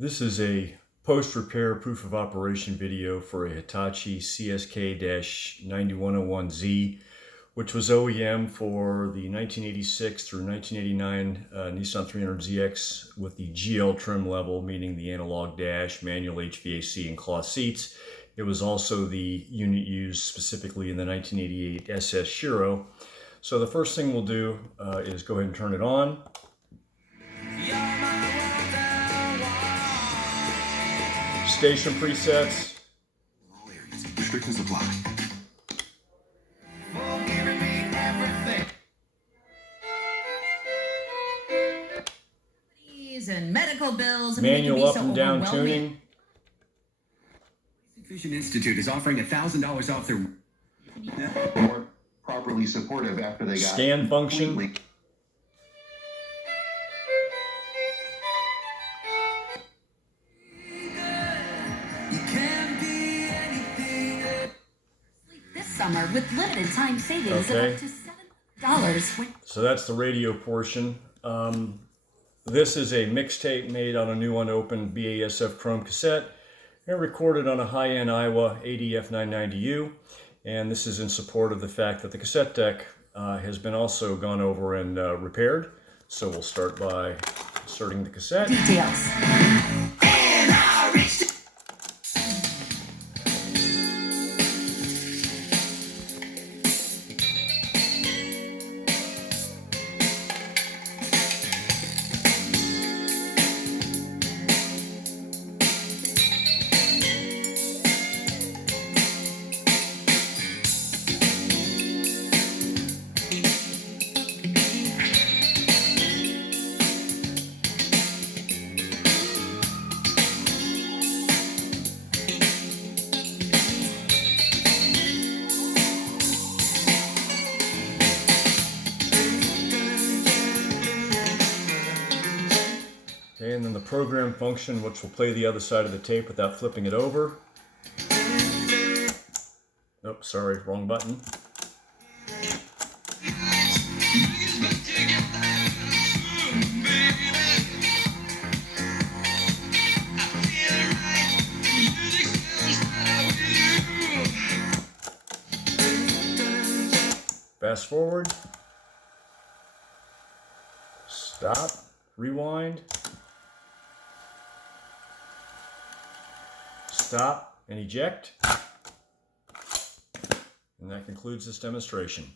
This is a post-repair proof of operation video for a Hitachi CSK-9101Z, which was OEM for the 1986 through 1989 Nissan 300ZX with the GL trim level, meaning the analog dash, manual HVAC, and cloth seats. It was also the unit used specifically in the 1988 SS Shiro. So the first thing we'll do is go ahead and turn it on. Station presets. Restrictions apply. And medical bills. Manual up and down tuning. Vision Institute is offering $1,000 off their more properly supportive after they got scan function. completely. This summer with limited time savings of up to $7. So that's the radio portion. This is a mixtape made on a new unopened BASF Chrome cassette and recorded on a high-end Iowa ADF 990U. And this is in support of the fact that the cassette deck has been also gone over and repaired. So we'll start by inserting the cassette. Details. Okay, and then the program function, which will play the other side of the tape without flipping it over. Nope, sorry, wrong button. Fast forward. Stop. Rewind. Stop and eject. And that concludes this demonstration.